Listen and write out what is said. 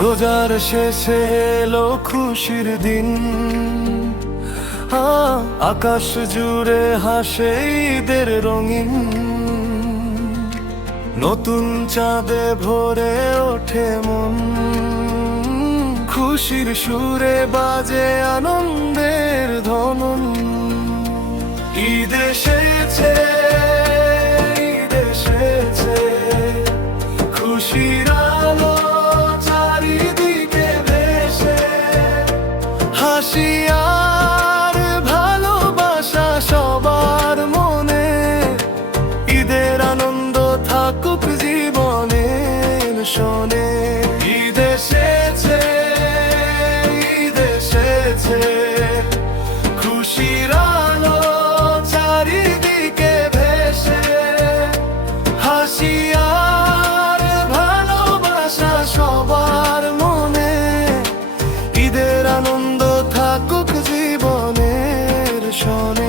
রোজার শেষে এলো খুশির দিন, আকাশ জুড়ে হাসে ঈদের রঙিন। নতুন চাঁদে ভরে ওঠে মন, খুশির সুরে বাজে আনন্দের ধনন। ঈদ এসেছে, ঈদ এসেছে, খুশির আলো চারিদিকে ভেসে। হাসি আর ভালোবাসা সবার মনে, ঈদের আনন্দ থাকুক জীবনের শোনে। ঈদ এসেছে, ঈদ এসেছে, খুশির আলো চারিদিকে ভেসে। হাসি আর ভালোবাসা সবার মনে, ঈদের আনন্দ থাকুক জীবনের শোনে।